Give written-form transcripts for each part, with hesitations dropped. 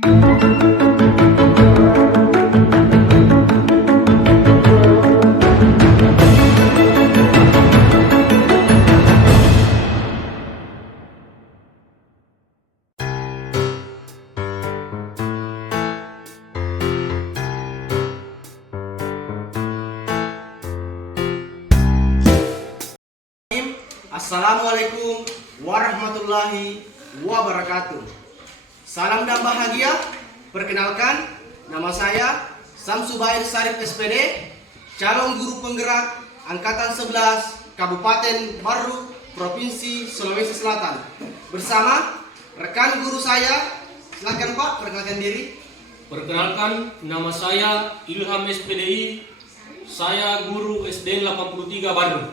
Assalamualaikum warahmatullahi wabarakatuh. Salam dan bahagia. Perkenalkan, nama saya Samsubair Sarif SPD, calon guru penggerak Angkatan 11 Kabupaten Baru, Provinsi Sulawesi Selatan. Bersama rekan guru saya, silakan Pak, perkenalkan diri. Perkenalkan, nama saya Ilham SPDI, saya guru SD 83 Baru.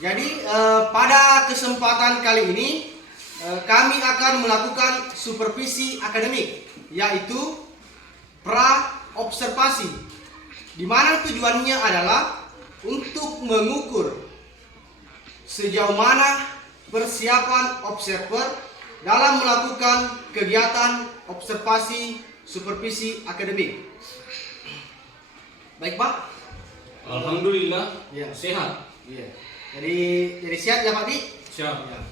Jadi pada kesempatan kali ini kami akan melakukan supervisi akademik, yaitu pra-observasi, di mana tujuannya adalah untuk mengukur sejauh mana persiapan observer dalam melakukan kegiatan observasi supervisi akademik. Baik Pak? Alhamdulillah, Ya. sehat. Iya. Jadi siap ya Pak Di? Siap. Ya.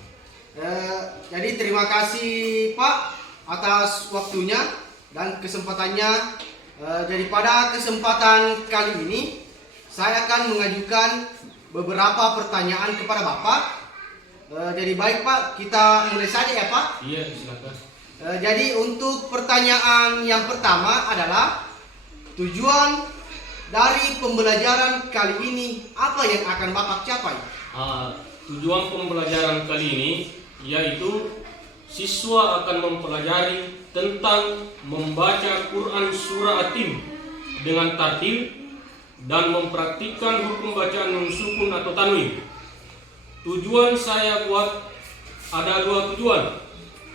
Jadi terima kasih Pak atas waktunya dan kesempatannya. Jadi pada kesempatan kali ini saya akan mengajukan beberapa pertanyaan kepada Bapak. Jadi baik Pak, kita mulai saja ya Pak. Iya, silakan. Jadi untuk pertanyaan yang pertama adalah tujuan dari pembelajaran kali ini apa yang akan Bapak capai? Tujuan pembelajaran kali ini yaitu siswa akan mempelajari tentang membaca Quran Surah At-Tin dengan tartil dan mempraktikkan hukum bacaan nun sukun atau tanwin. Tujuan saya buat ada dua tujuan.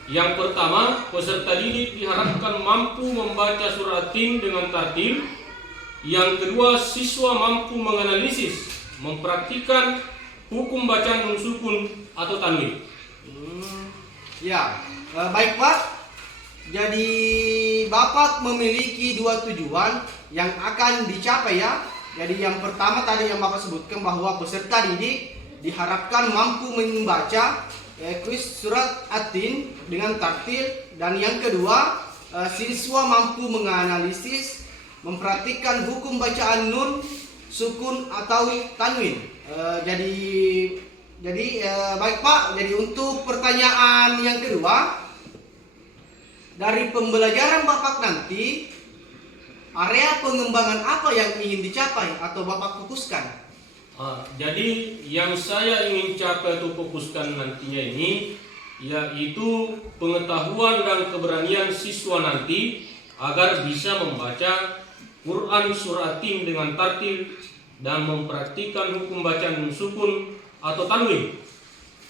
Yang pertama, peserta didik diharapkan mampu membaca Surah At-Tin dengan tartil. Yang kedua, siswa mampu menganalisis, mempraktikkan hukum bacaan nun sukun atau tanwin. Ya, baik Pak. Jadi Bapak memiliki dua tujuan yang akan dicapai ya. Jadi yang pertama tadi yang Bapak sebutkan bahwa peserta didik diharapkan mampu membaca kuis surat At-Tin dengan tartil, dan yang kedua siswa mampu menganalisis, mempraktikkan hukum bacaan nun, sukun atau tanwin. Baik Pak. Jadi untuk pertanyaan yang kedua, dari pembelajaran Bapak nanti, area pengembangan apa yang ingin dicapai atau Bapak fokuskan? Jadi yang saya ingin capai atau fokuskan nantinya ini yaitu pengetahuan dan keberanian siswa nanti agar bisa membaca Quran Surah At-Tin dengan tartil dan mempraktikkan hukum bacaan nun sukun atau tanwin.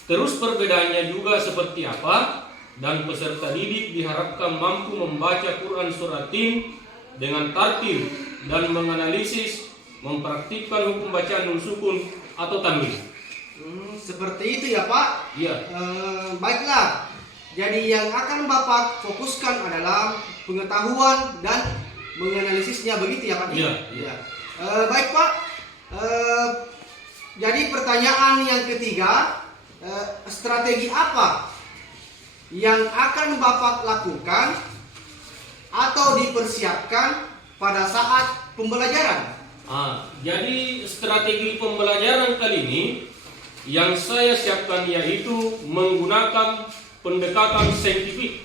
Terus perbedaannya juga seperti apa, dan peserta didik diharapkan mampu membaca Quran Surah At-Tin dengan tartil dan menganalisis, mempraktikkan hukum bacaan nun sukun atau tanwin. Seperti itu ya Pak? Iya. Baiklah. Jadi yang akan Bapak fokuskan adalah pengetahuan dan menganalisisnya, begitu ya Pak? Iya. Baik Pak. Jadi pertanyaan yang ketiga, strategi apa yang akan Bapak lakukan atau dipersiapkan pada saat pembelajaran? Jadi strategi pembelajaran kali ini yang saya siapkan yaitu menggunakan pendekatan saintifik.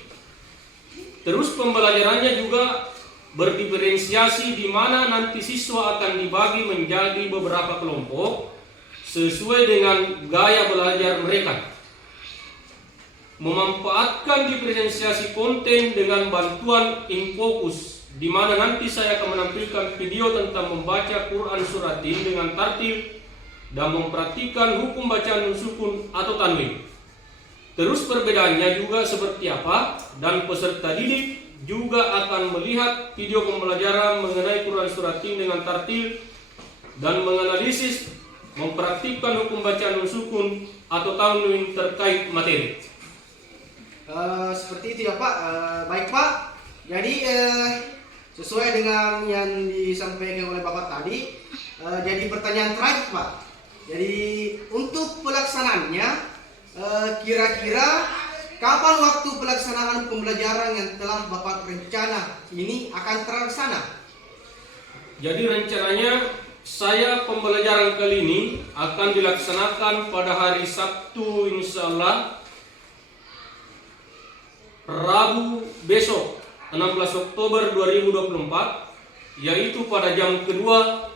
Terus pembelajarannya juga berdiferensiasi di mana nanti siswa akan dibagi menjadi beberapa kelompok sesuai dengan gaya belajar mereka. Memanfaatkan diferensiasi konten dengan bantuan InFocus, di mana nanti saya akan menampilkan video tentang membaca Quran Surah At-Tin dengan tartil dan mempraktikkan hukum bacaan nun sukun atau tanwin. Terus perbedaannya juga seperti apa, dan peserta didik juga akan melihat video pembelajaran mengenai Quran Surah At-Tin dengan tartil dan menganalisis, mempraktikkan hukum bacaan nun sukun atau tanwin terkait materi. Seperti itu ya Pak. Baik Pak. Jadi sesuai dengan yang disampaikan oleh Bapak tadi, jadi pertanyaan terakhir Pak. Jadi untuk pelaksanaannya, kira-kira kapan waktu pelaksanaan pembelajaran yang telah Bapak rencana ini akan terlaksana? Jadi rencananya pembelajaran kali ini akan dilaksanakan pada hari Sabtu insya Allah, Rabu besok 16 Oktober 2024, yaitu pada jam kedua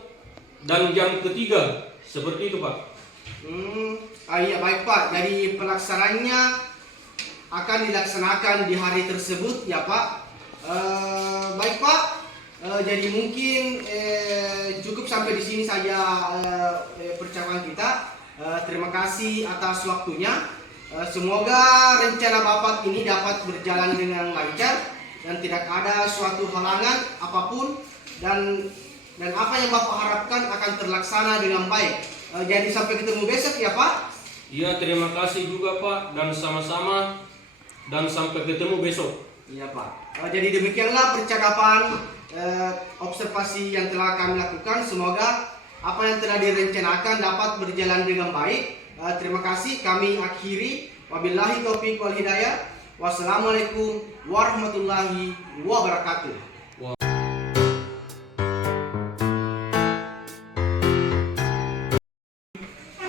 dan jam ketiga, seperti itu Pak. Iya baik Pak, jadi pelaksanaannya akan dilaksanakan di hari tersebut ya Pak. Baik Pak, jadi mungkin cukup sampai di sini saja percakapan kita. Terima kasih atas waktunya. Semoga rencana Bapak ini dapat berjalan dengan lancar dan tidak ada suatu halangan apapun, dan apa yang Bapak harapkan akan terlaksana dengan baik. Jadi sampai ketemu besok ya Pak. Iya, terima kasih juga Pak, dan sama-sama, dan sampai ketemu besok. Iya Pak. Jadi demikianlah percakapan observasi yang telah kami lakukan. Semoga apa yang telah direncanakan dapat berjalan dengan baik. Terima kasih, kami akhiri. Wabillahi taufiq wal hidayah. Wassalamualaikum warahmatullahi wabarakatuh.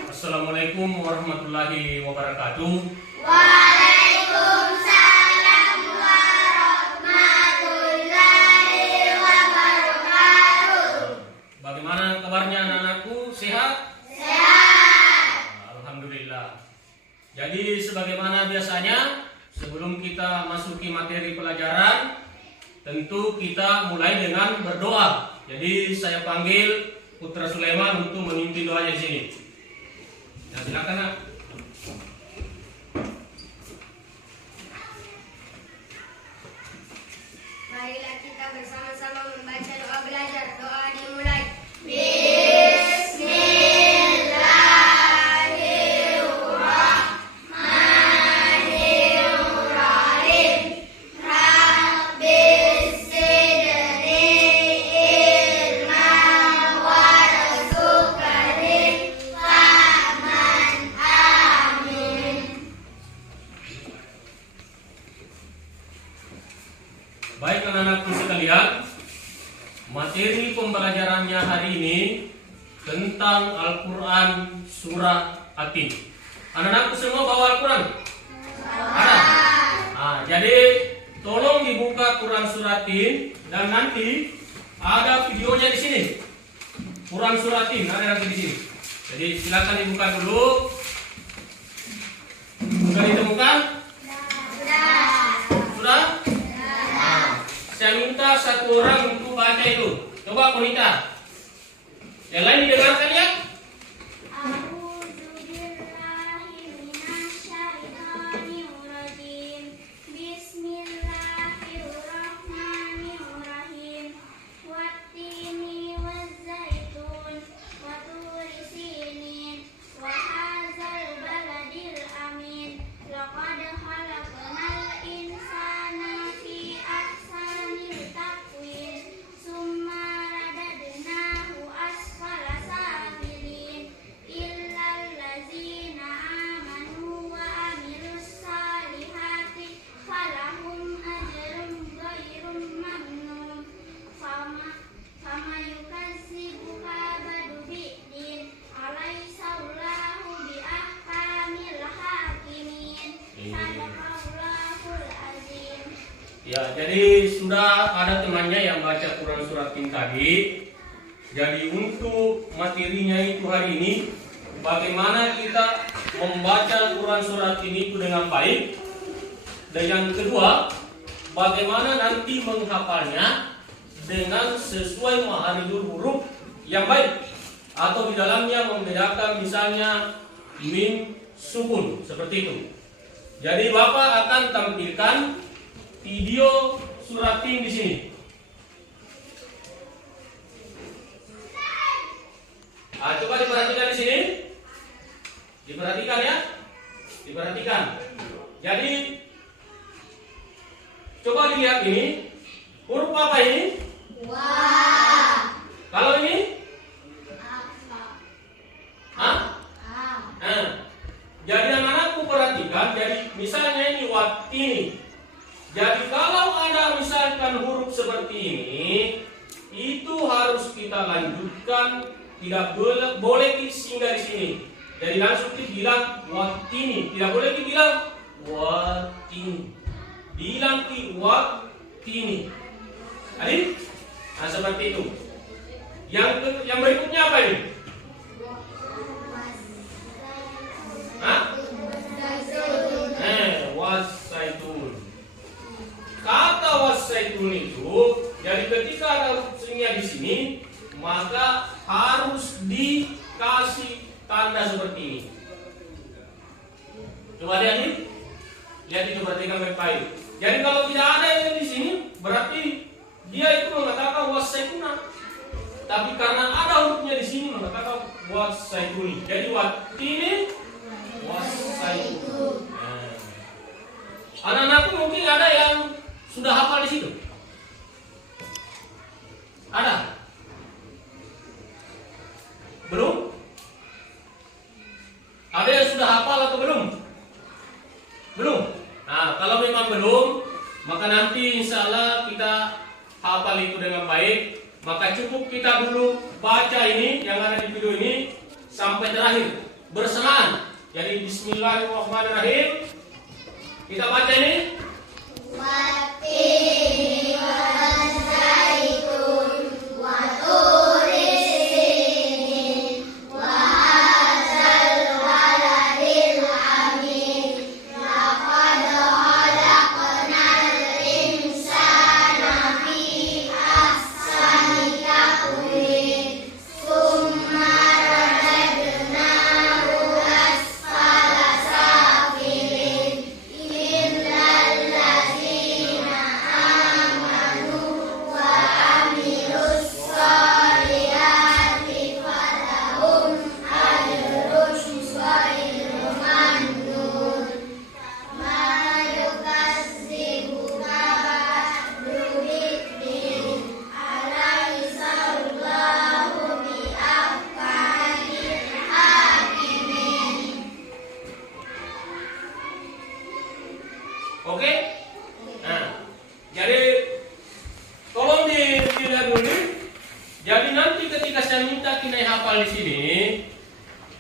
Assalamualaikum warahmatullahi wabarakatuh. Waalaikumsalam warahmatullahi wabarakatuh. Bagaimana kabarnya anak-anakku? Sehat? Sehat. Alhamdulillah. Jadi sebagaimana biasanya, sebelum kita masuki materi pelajaran, tentu kita mulai dengan berdoa. Jadi saya panggil Putra Sulaiman untuk memimpin doanya di sini. Nah, silakan Nak. Marilah kita bersama-sama membaca doa belajar. Doa dimulai. Bismillahirrahmanirrahim. Rabbis zidni ilman warzuqni fahman. Amin. Baik anak-anakku sekalian, materi pembelajarannya hari ini tentang Al-Quran Surah At-Tin. Anak-anakku semua bawa Al-Quran? Ada? Jadi tolong dibuka Quran Surah At-Tin, dan nanti ada videonya di sini. Quran Surah At-Tin ada nanti di sini. Jadi silakan dibuka dulu. Sudah ditemukan? Sudah? Saya minta satu orang untuk baca itu. Coba Konita. Yang lain didengarkan ya? A'udzubillahiminasyaitonirrajim. Bismillahirrahmanirrahim. Wattini wazzaitun wa turi sinin wa hadzal baladil amin. Laqad khalaqnal insana fi ahsanil taqwim. Summa radadnahu asfala safilin. Illal ladzina amanu wa amilus salihati falahum ajrun ghairu mamnun. Fama yukazzibuka ba'du biddin. Alaissallahu biahkamil hakimin. Sadaqallahul azim. Ya, jadi sudah ada temannya yang baca Quran Surah At-Tin tadi. Jadi untuk materinya itu hari ini, bagaimana kita membaca Quran Surah At-Tin itu dengan baik. Dan yang kedua, bagaimana nanti menghafalnya dengan sesuai makharijul huruf yang baik, atau di dalamnya membedakan misalnya mim sukun seperti itu. Jadi Bapak akan tampilkan video Surah At-Tin di sini. Coba diperhatikan di sini. Diperhatikan ya. Diperhatikan. Jadi coba dilihat ini. Huruf apa ini? Kalau ini? Hah? Jadi anak-anakku perhatikan, jadi misalnya ini watini. Jadi kalau ada misalkan huruf seperti ini, itu harus kita lanjutkan, tidak boleh singgah di sini. Jadi langsung dibilang watini, tidak boleh dibilang watini. Bilang watini. Adik? Nah seperti itu. Yang berikutnya apa ini? Hah? Wasaitun. Kata wasaitun itu, jadi ketika ada hurufnya di sini, maka harus dikasih tanda seperti ini. Coba lihat nih, lihat itu perhatikan baik-baik. Jadi kalau tidak ada yang di sini, berarti dia itu mengatakan wasaituna. Tapi karena ada hurufnya di sini, mengatakan wasaituni. Jadi watini wasaitun. Anak-anakku mungkin ada yang sudah hafal di situ. Ada? Belum? Ada yang sudah hafal atau belum? Belum? Nah, kalau memang belum, maka nanti insya Allah kita hafal itu dengan baik. Maka cukup kita dulu baca ini yang ada di video ini sampai terakhir bersamaan. Jadi bismillahirrahmanirrahim. Kita baca ini. Watini wazaitun wa turi sinin wa hadzal waladil amin laqad khalaqnal insana fi ahsani taqwim summa radadnahu asfala safilin illal ladzina amanu wa amilus solihati falahum ajrun ghairu mamnun ma yukazzibuka ba'du biddin alaysa Allahu biahkamil hakimin. Oke? Nah, jadi tolong dilihat dulu. Jadi nanti ketika saya minta kinai hafal di sini,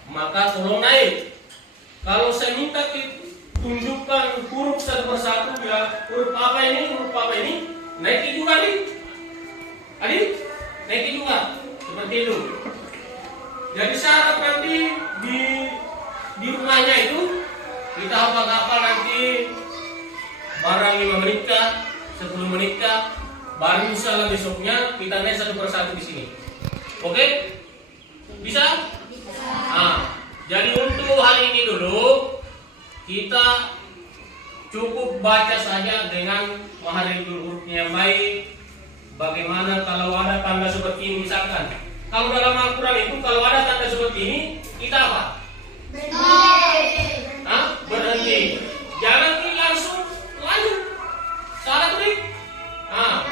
maka tolong naik. Kalau saya minta tunjukkan huruf satu persatu, ya huruf apa ini, naiki juga nih. Adik, naiki juga. Seperti itu. Jadi saya harap nanti di rumahnya itu kita hafal-hafal nanti barang 5 menit kah, 10 menit kah, baru insya Allah besoknya kita naik satu persatu di sini. Oke? Bisa? Nah, jadi untuk hal ini dulu kita cukup baca saja dengan mahariful hurufnya yang baik. Bagaimana kalau ada tanda seperti ini misalkan? Kalau dalam Al-Quran itu kalau ada tanda seperti ini kita apa? Berhenti. Jangan langsung lanjut. Salah tuh. Nah,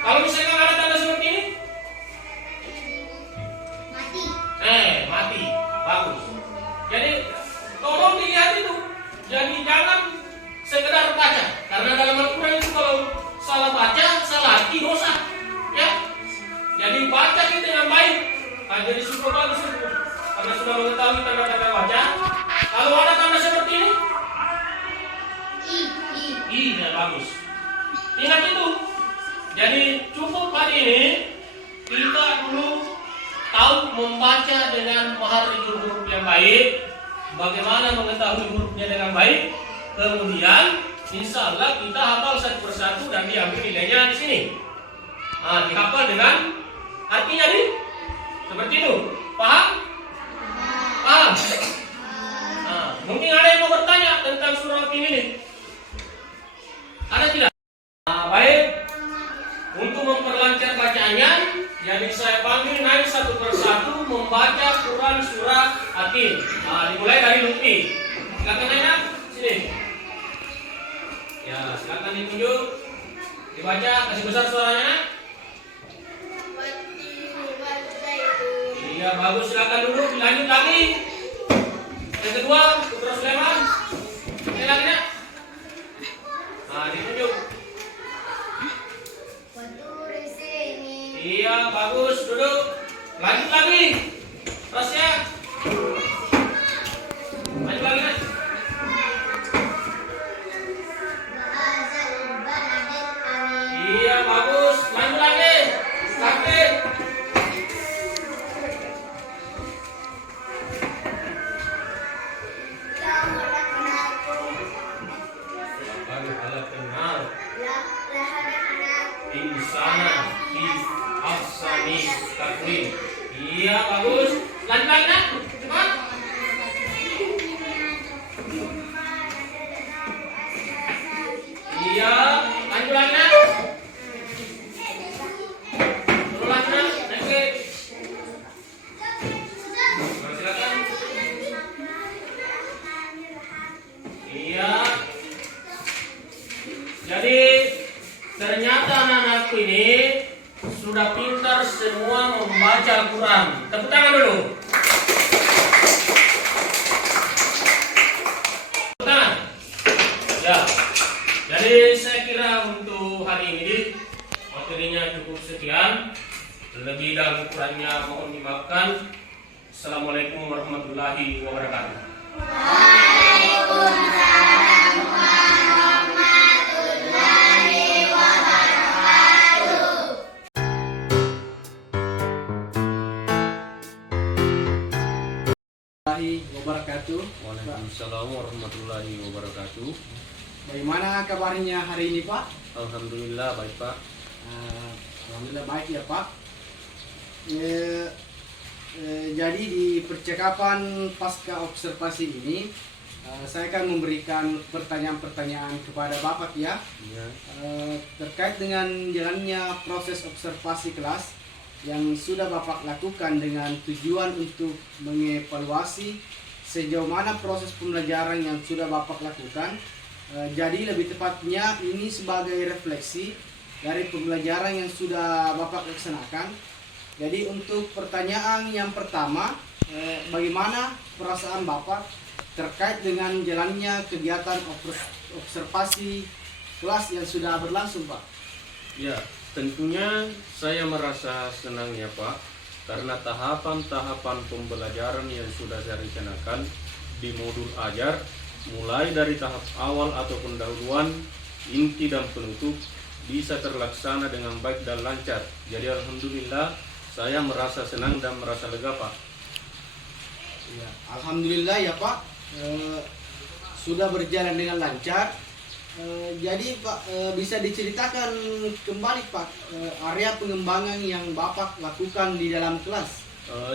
kalau misalkan ada tanda seperti ini, mati. Bagus. Jadi tolong dilihat itu. Jadi jangan sekedar baca. Karena dalam Al-Quran itu kalau salah baca, salah arti dosa. Ya. Jadi baca kita dengan baik. Nah, jadi super bagus itu. Karena sudah mengetahui tanda-tanda baca. Kalau ada tanda seperti ini, ya bagus. Ingat itu. Jadi cukup hari ini kita dulu tahu membaca dengan mahariful huruf yang baik. Bagaimana mengetahui hurufnya dengan baik. Kemudian insya Allah kita hafal satu persatu dan diambil nilainya di sini. Nah, dihafal dengan artinya nih. Seperti itu. Paham? Paham? Nah, mungkin ada yang mau bertanya tentang surah ini nih. Ada tidak? Nah, baik. Untuk memperlancar bacaannya, jadi saya panggil naik satu persatu membaca Quran surah Atin. Nah, dimulai dari Lutfi. Silakan nanya, sini. Ya, silakan ditunjuk. Dibaca, kasih besar suaranya. Iya, bagus. Silakan duduk. Lanjut lagi. Yang kedua, Putra Sulaiman. Ini lagi nak. Nah, ditunjuk. Iya, bagus. Duduk. Lanjut lagi. Terusnya. Lanjut lagi nak. Iya, bagus. Lanjut lagi. Sakit. Insana fi ahsani taqwim. Iya, bagus. Lanjut lagi nak. Cepat. Iya, lanjut lagi nak. Terus lanjut nak. Next. Silakan. Iya. Jadi ternyata anak-anakku ini sudah pintar semua membaca Al-Quran. Tepuk tangan dulu. Tepuk tangan. Ya. Jadi saya kira untuk hari ini materinya cukup sekian. Lebih dan kurangnya mohon dimaafkan. Assalamualaikum warahmatullahi wabarakatuh. Wabarakatuh. Waalaikumsalam warahmatullahi wabarakatuh. Bagaimana kabarnya hari ini, Pak? Alhamdulillah baik Pak. Alhamdulillah baik ya, Pak. Jadi di percakapan pasca observasi ini saya akan memberikan pertanyaan-pertanyaan kepada Bapak ya, Ya. terkait dengan jalannya proses observasi kelas yang sudah Bapak lakukan dengan tujuan untuk mengevaluasi sejauh mana proses pembelajaran yang sudah Bapak lakukan. Jadi lebih tepatnya ini sebagai refleksi dari pembelajaran yang sudah Bapak laksanakan. Jadi untuk pertanyaan yang pertama, bagaimana perasaan Bapak terkait dengan jalannya kegiatan observasi kelas yang sudah berlangsung, Pak? Ya, tentunya saya merasa senang ya Pak, karena tahapan-tahapan pembelajaran yang sudah saya rencanakan di modul ajar, mulai dari tahap awal atau pendahuluan, inti dan penutup, bisa terlaksana dengan baik dan lancar. Jadi alhamdulillah saya merasa senang dan merasa lega Pak. Ya, alhamdulillah ya Pak, sudah berjalan dengan lancar. Jadi Pak, bisa diceritakan kembali Pak, area pengembangan yang Bapak lakukan di dalam kelas?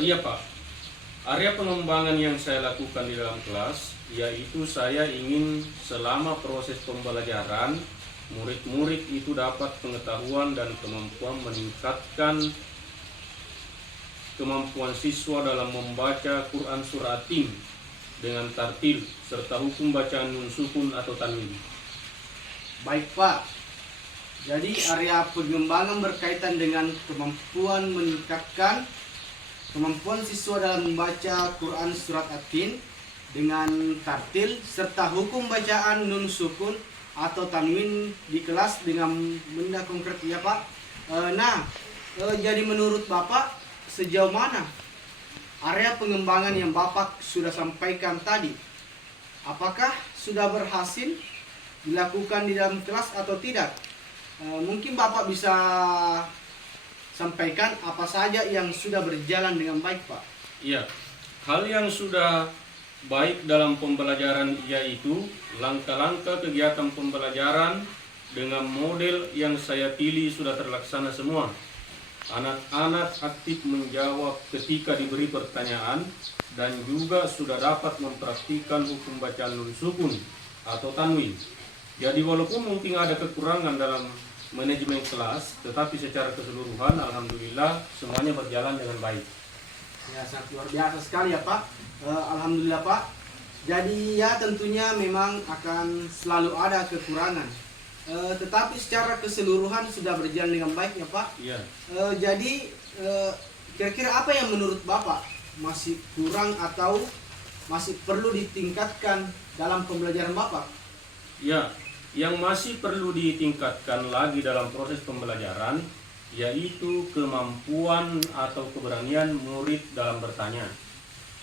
Iya Pak, area pengembangan yang saya lakukan di dalam kelas yaitu saya ingin selama proses pembelajaran murid-murid itu dapat pengetahuan dan kemampuan meningkatkan kemampuan siswa dalam membaca Quran surah At-Tin dengan tartil serta hukum bacaan nun sukun atau tanwin. Baik Pak, jadi area pengembangan berkaitan dengan kemampuan meningkatkan kemampuan siswa dalam membaca Quran surat At-Tin dengan tartil serta hukum bacaan nun sukun atau tanwin di kelas dengan benda konkret ya Pak. Jadi menurut Bapak sejauh mana area pengembangan yang Bapak sudah sampaikan tadi? Apakah sudah berhasil dilakukan di dalam kelas atau tidak? Mungkin Bapak bisa sampaikan apa saja yang sudah berjalan dengan baik Pak. Iya, hal yang sudah baik dalam pembelajaran yaitu langkah-langkah kegiatan pembelajaran dengan model yang saya pilih sudah terlaksana semua. Anak-anak aktif menjawab ketika diberi pertanyaan dan juga sudah dapat mempraktikkan hukum bacaan nun sukun atau tanwin. Jadi walaupun mungkin ada kekurangan dalam manajemen kelas, tetapi secara keseluruhan alhamdulillah semuanya berjalan dengan baik. Ya, sangat luar biasa sekali ya Pak. Alhamdulillah Pak. Jadi ya tentunya memang akan selalu ada kekurangan. tetapi secara keseluruhan sudah berjalan dengan baik ya Pak. Iya. Jadi kira-kira apa yang menurut Bapak masih kurang atau masih perlu ditingkatkan dalam pembelajaran Bapak? Ya, yang masih perlu ditingkatkan lagi dalam proses pembelajaran yaitu kemampuan atau keberanian murid dalam bertanya,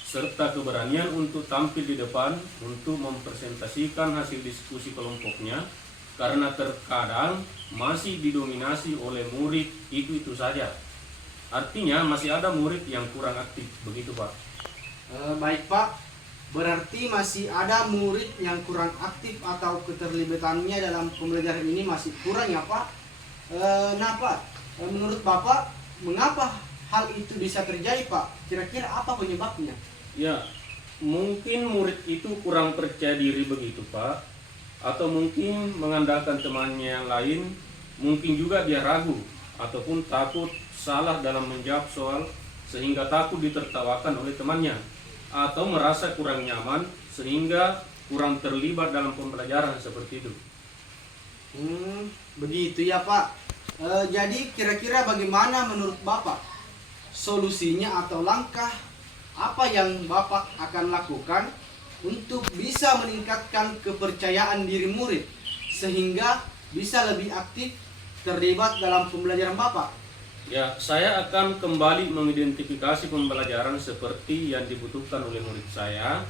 serta keberanian untuk tampil di depan untuk mempresentasikan hasil diskusi kelompoknya, karena terkadang masih didominasi oleh murid itu saja. Artinya masih ada murid yang kurang aktif, begitu Pak. Baik Pak, berarti masih ada murid yang kurang aktif atau keterlibatannya dalam pembelajaran ini masih kurang ya Pak. Nah Pak, menurut Bapak mengapa hal itu bisa terjadi Pak? Kira-kira apa penyebabnya? Ya, mungkin murid itu kurang percaya diri begitu Pak, atau mungkin mengandalkan temannya yang lain, mungkin juga dia ragu ataupun takut salah dalam menjawab soal sehingga takut ditertawakan oleh temannya, atau merasa kurang nyaman sehingga kurang terlibat dalam pembelajaran seperti itu. Begitu ya Pak. Jadi kira-kira bagaimana menurut Bapak solusinya atau langkah apa yang Bapak akan lakukan untuk bisa meningkatkan kepercayaan diri murid sehingga bisa lebih aktif terlibat dalam pembelajaran Bapak? Ya, saya akan kembali mengidentifikasi pembelajaran seperti yang dibutuhkan oleh murid saya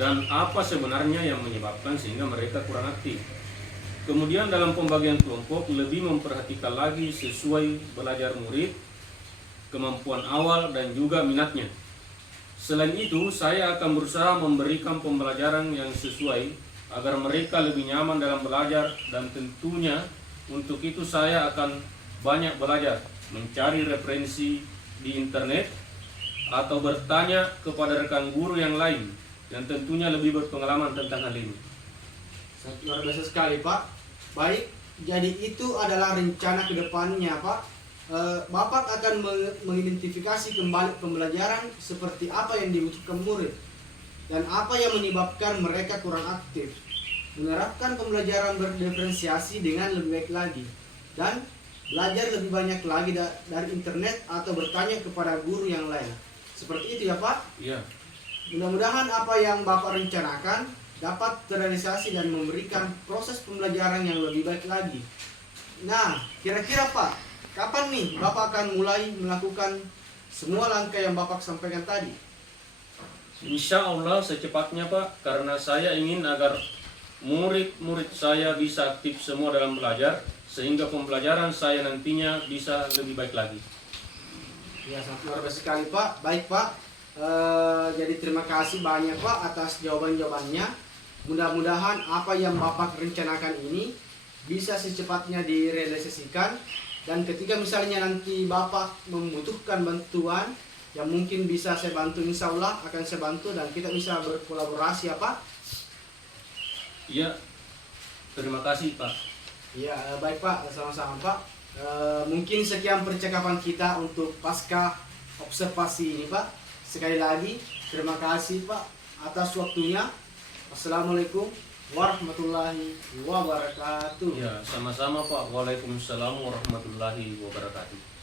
dan apa sebenarnya yang menyebabkan sehingga mereka kurang aktif. Kemudian dalam pembagian kelompok lebih memperhatikan lagi sesuai belajar murid, kemampuan awal dan juga minatnya. Selain itu, saya akan berusaha memberikan pembelajaran yang sesuai agar mereka lebih nyaman dalam belajar, dan tentunya untuk itu saya akan banyak belajar, mencari referensi di internet atau bertanya kepada rekan guru yang lain yang tentunya lebih berpengalaman tentang hal ini. Luar biasa sekali Pak. Baik, jadi itu adalah rencana ke depannya Pak. Bapak akan mengidentifikasi kembali pembelajaran seperti apa yang dibutuhkan murid dan apa yang menyebabkan mereka kurang aktif, menerapkan pembelajaran berdiferensiasi dengan lebih baik lagi, dan belajar lebih banyak lagi dari internet atau bertanya kepada guru yang lain. Seperti itu ya Pak? Iya. Mudah-mudahan apa yang Bapak rencanakan dapat terrealisasi dan memberikan proses pembelajaran yang lebih baik lagi. Nah, kira-kira Pak, kapan nih Bapak akan mulai melakukan semua langkah yang Bapak sampaikan tadi? Insya Allah secepatnya Pak, karena saya ingin agar murid-murid saya bisa aktif semua dalam belajar, sehingga pembelajaran saya nantinya bisa lebih baik lagi. Ya, sangat luar biasa sekali Pak. Baik Pak, jadi terima kasih banyak Pak atas jawaban-jawabannya. Mudah-mudahan apa yang Bapak rencanakan ini bisa secepatnya direalisasikan, dan ketika misalnya nanti Bapak membutuhkan bantuan yang mungkin bisa saya bantu, insya Allah akan saya bantu dan kita bisa berkolaborasi ya Pak. Iya, terima kasih Pak. Ya, baik Pak, sama-sama Pak. Mungkin sekian percakapan kita untuk pasca observasi ini Pak. Sekali lagi terima kasih Pak atas waktunya. Assalamualaikum warahmatullahi wabarakatuh. Ya, sama-sama Pak. Waalaikumsalam warahmatullahi wabarakatuh.